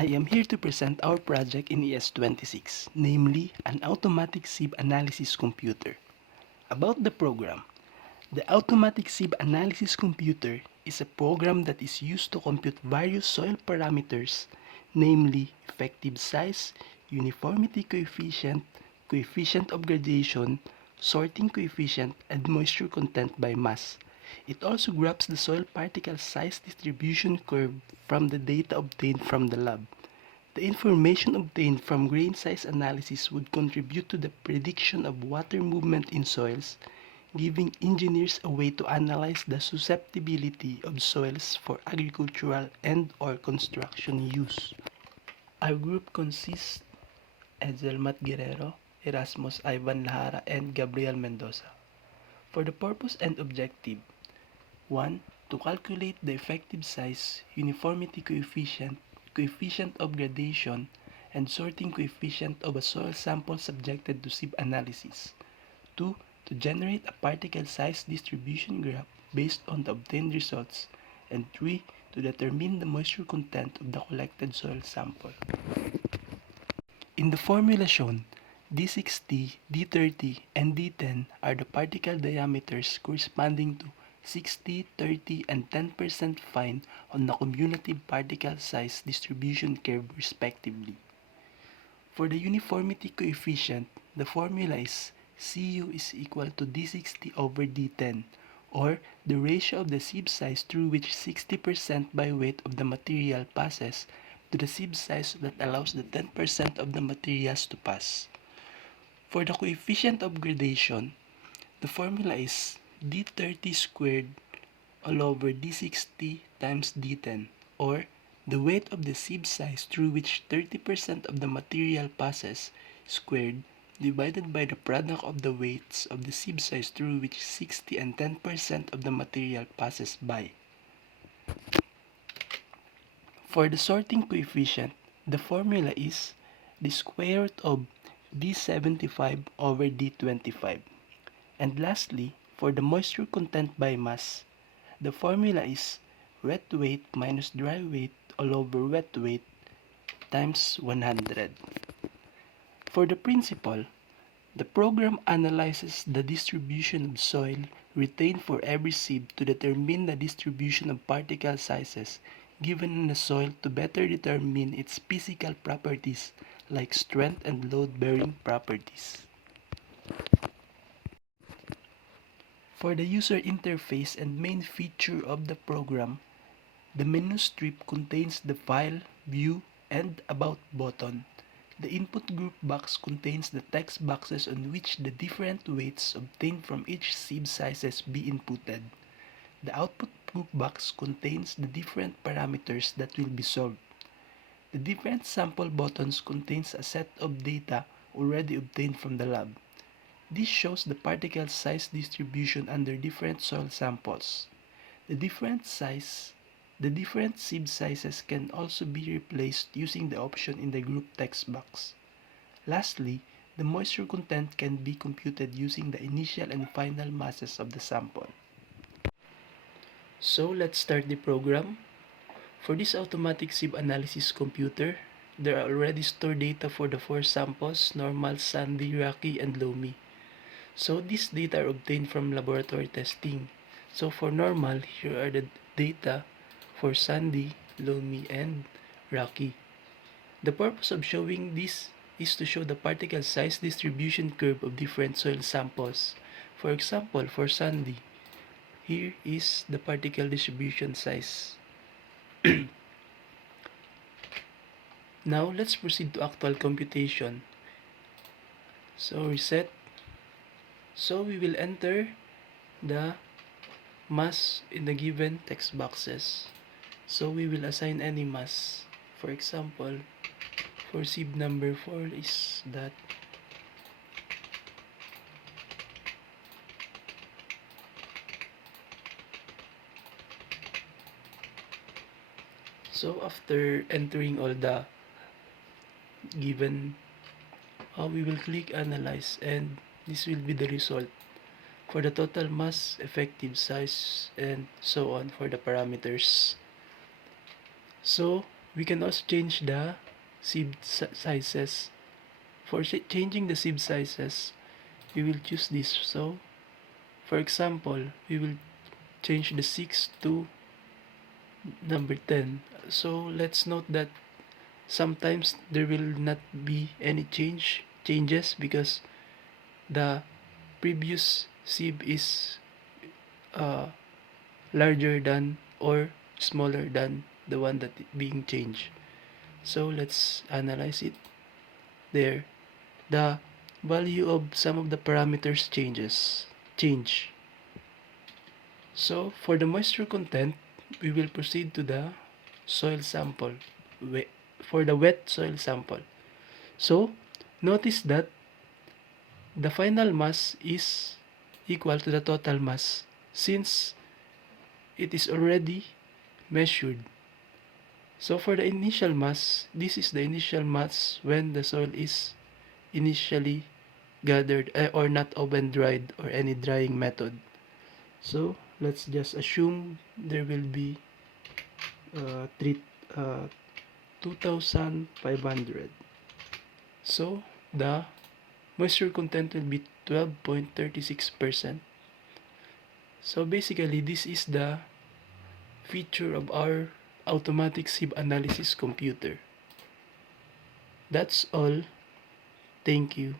I am here to present our project in ES26, namely an automatic sieve analysis computer. About the program, the automatic sieve analysis computer is a program that is used to compute various soil parameters, namely effective size, uniformity coefficient, coefficient of gradation, sorting coefficient, and moisture content by mass. It also graphs the soil particle size distribution curve from the data obtained from the lab. The information obtained from grain size analysis would contribute to the prediction of water movement in soils, giving engineers a way to analyze the susceptibility of soils for agricultural and/or construction use. Our group consists of Zelmat Guerrero, Erasmus Ivan Lahara, and Gabriel Mendoza. For the purpose and objective: 1. To calculate the effective size, uniformity coefficient, coefficient of gradation, and sorting coefficient of a soil sample subjected to sieve analysis. 2. To generate a particle size distribution graph based on the obtained results. And 3. To determine the moisture content of the collected soil sample. In the formula shown, D60, D30, and D10 are the particle diameters corresponding to 60, 30, and 10% fine on the cumulative particle size distribution curve respectively. For the uniformity coefficient, the formula is Cu is equal to D60 over D10, or the ratio of the sieve size through which 60% by weight of the material passes to the sieve size that allows the 10% of the materials to pass. For the coefficient of gradation, the formula is D30 squared all over D60 times D10, or the weight of the sieve size through which 30% of the material passes squared divided by the product of the weights of the sieve size through which 60 and 10% of the material passes by. For the sorting coefficient, the formula is the square root of D75 over D25. And lastly, for the moisture content by mass, the formula is wet weight minus dry weight all over wet weight times 100. For the principle, the program analyzes the distribution of soil retained for every sieve to determine the distribution of particle sizes given in the soil to better determine its physical properties like strength and load-bearing properties. For the user interface and main feature of the program, the menu strip contains the File, View, and About button. The input group box contains the text boxes on which the different weights obtained from each sieve sizes be inputted. The output group box contains the different parameters that will be solved. The different sample buttons contains a set of data already obtained from the lab. This shows the particle size distribution under different soil samples. The different sieve sizes can also be replaced using the option in the group text box. Lastly, the moisture content can be computed using the initial and final masses of the sample. So let's start the program. For this automatic sieve analysis computer, there are already stored data for the 4 samples: normal, sandy, rocky, and loamy. So these data are obtained from laboratory testing. So for normal, here are the data for sandy, loamy, and rocky. The purpose of showing this is to show the particle size distribution curve of different soil samples. For example, for sandy, here is the particle distribution size. Now let's proceed to actual computation. So reset. So we will enter the mass in the given text boxes. So we will assign any mass. For example, for sieve number 4 is that. So after entering all the given, we will click analyze, and this will be the result for the total mass, effective size, and so on for the parameters. So We can also change the sieve sizes. For changing the sieve sizes, we will choose this. So, for example, we will change the 6 to number 10. So, let's note that sometimes there will not be any changes because the previous sieve is larger than or smaller than the one that being changed. So let's analyze it. There, the value of some of the parameters change. So for the moisture content, we will proceed to the soil sample for the wet soil sample. So notice that the final mass is equal to the total mass since it is already measured. So for the initial mass, this is the initial mass when the soil is initially gathered or not oven dried or any drying method. So let's just assume there will be 2,500. So the moisture content will be 12.36%. So basically, this is the feature of our automatic sieve analysis computer. That's all. Thank you.